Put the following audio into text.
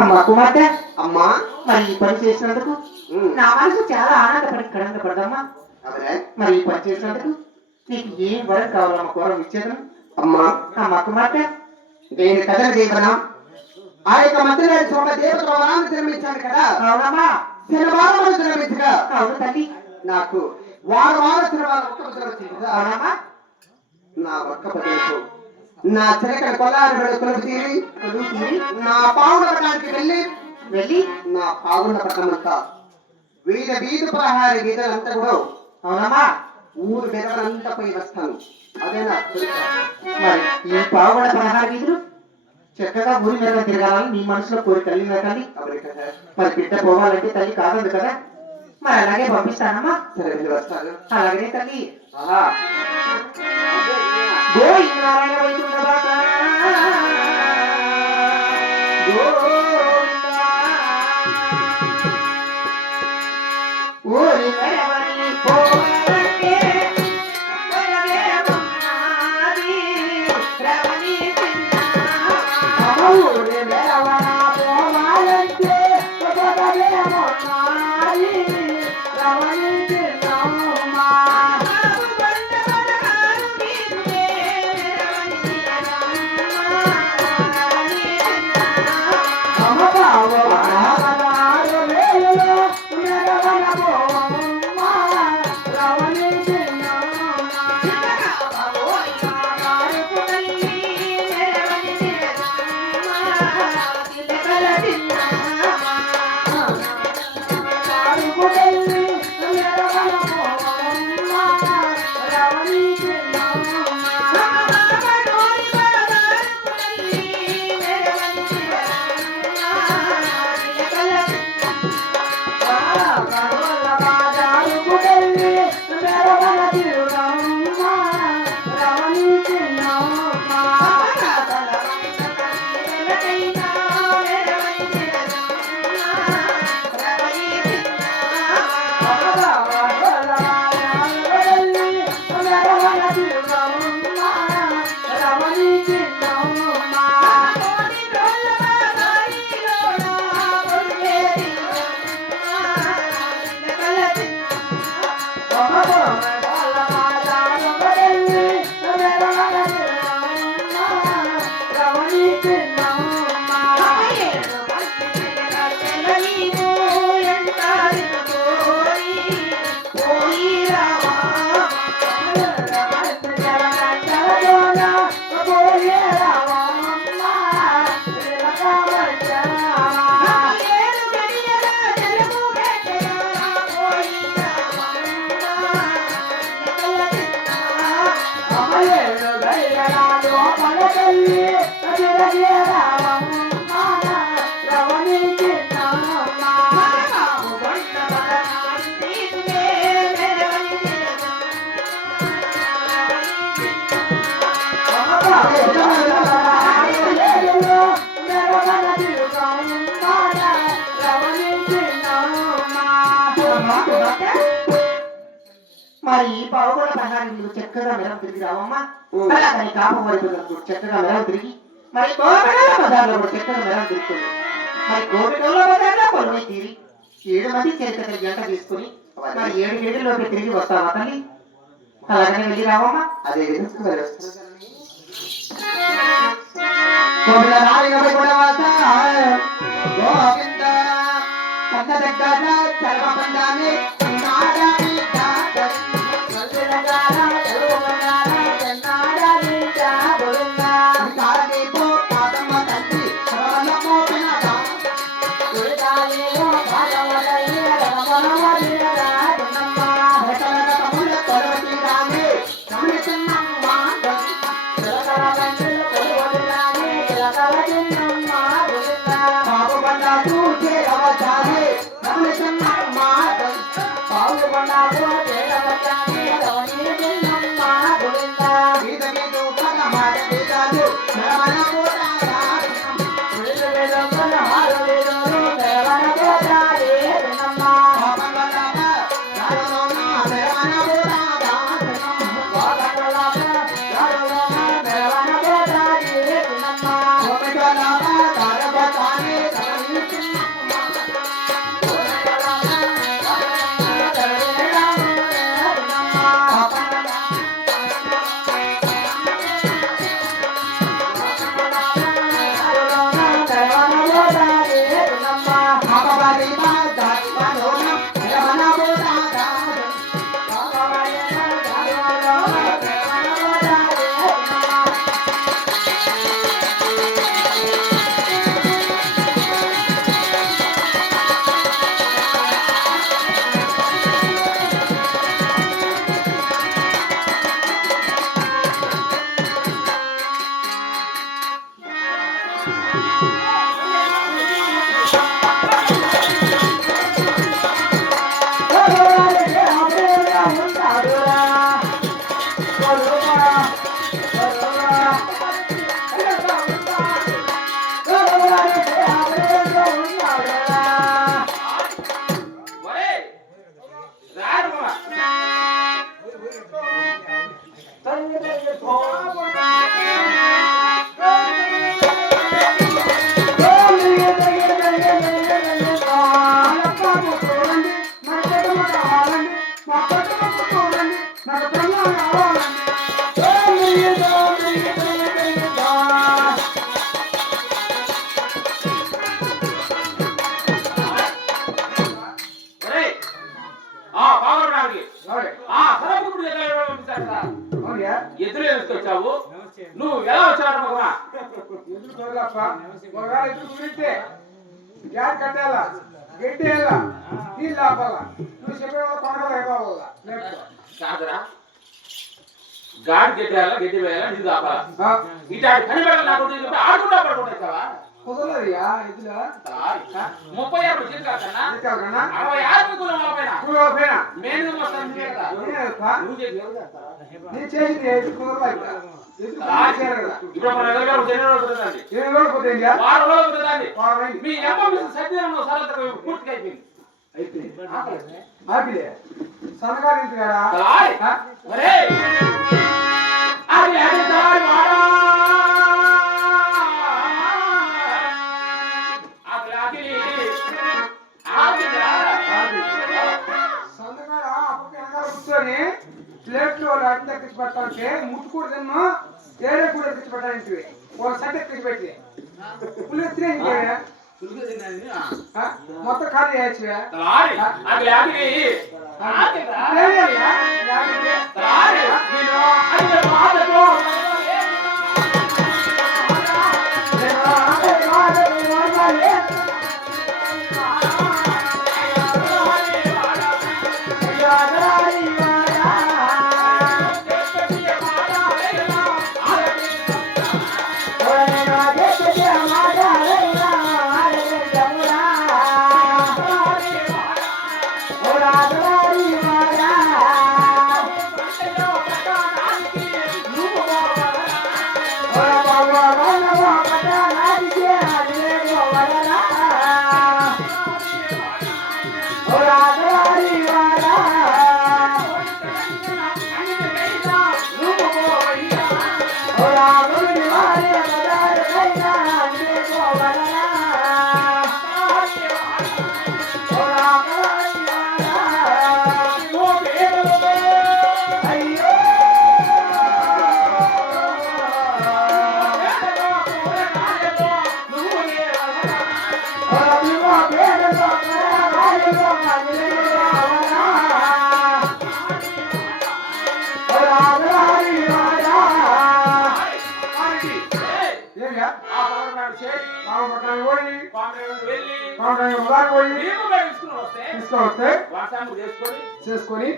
అమ్మా కుమార్తె, అమ్మా మరి ఈ పని చేసినందుకు నా మనసు చాలా ఆనందపడమ్మా. మరి ఈ పని చేసినందుకు నీకు ఏం వరం కావాలమ్మా? కోరం ఇచ్చేదను. అమ్మా అమ్మా కుమార్తె, నేను కథ దేవనా ఆ యొక్క మంత్రిగారి చోట దేవతల వరాన్ని నిర్మించాను కదా. అవునమ్మా, శనివారం నిర్మించగా. అవును తల్లి, నాకు వారం శనివారం ఒక్క వచ్చింది కదా. అవునమ్మా, నా ఒక్క పదేపు నా చిలకడ కొల్లారి కొలుపు తీరి నా పావుల పట్టణానికి వెళ్ళి నా పావుల పట్టణమంతా వీధి ప్రహార గీతలంతా కూడా. అవునమ్మా, ఊరు బెదరంతా పోయి వస్తాను. అదే నా మరి ఈ పావుల ప్రహార గీతులు చక్కగా ఊరి మీద తిరగాలని నీ మనసులో కోరి కలిగిన తల్లి. మరి బిడ్డ పోవాలంటే తల్లి కాదు కదా. మరి అలాగే పంపిస్తానమ్మా. సరే వస్తాను. అలాగే తల్లి. గోవిందాయ వైకుంఠ ఊరి మరి ఈ పావుగోళ ప్రహారం నువ్వు చక్కగా మెరం తిరిగి రావమ్మా. అలాగని కాపు వైపు చక్కగా మెరం తిరిగి మరి గోపికల బజార్లో కూడా చక్కగా మెరం తిరుగుతుంది. మరి గోపికల బజార్లో కొలువై తీరి 7 మంది చరిత్ర గంట తీసుకుని మరి 7 గంటల్లోకి తిరిగి వస్తావా తల్లి? అలాగనే వెళ్ళి రావమ్మా. అదే ఎదురు తీసుకొచ్చావు నువ్వు ఎలా వచ్చావు మగవా? ఎదురు తోలప్ప ఒకవేళ ఎదురు కుదిరితే గ్యాస్ కట్టాలా గడ్డి వెళ్ళా నీళ్ళు ఆపాలా నువ్వు చెప్పే వాళ్ళ కొనగల అయిపోవాలా కాదురా గాడి గడ్డేయాలా గడ్డి వేయాలా నీళ్ళు ఆపాలా ఇటాడు పని పెట్టాలి నాకు ఆడుకుంటా పడుకుంటావా? కుదరలేదుయా ఎదురు 36 చేతికన్నా 66 కూలపైన నేను నీ చేసింది ఎదురు కుదరలేదు ఇప్పుడు మన ఎదురుగా మీ ఎంపీ సత్యం పూర్తిగా అయిపోయింది ఆపిలే సన్నగారు ఇంటి కాడా కూర్చొని ప్లేట్లు వాళ్ళు అడ్డు తెచ్చి పెట్టాలంటే ముట్టుకూడదమ్మా ఏడే కూడా తెచ్చి పెట్టాలంటే వాళ్ళ సడ్డ తెచ్చి పెట్టి పులి ఎత్తినే మొత్తం ఖాళీ చేయొచ్చు చేసుకొని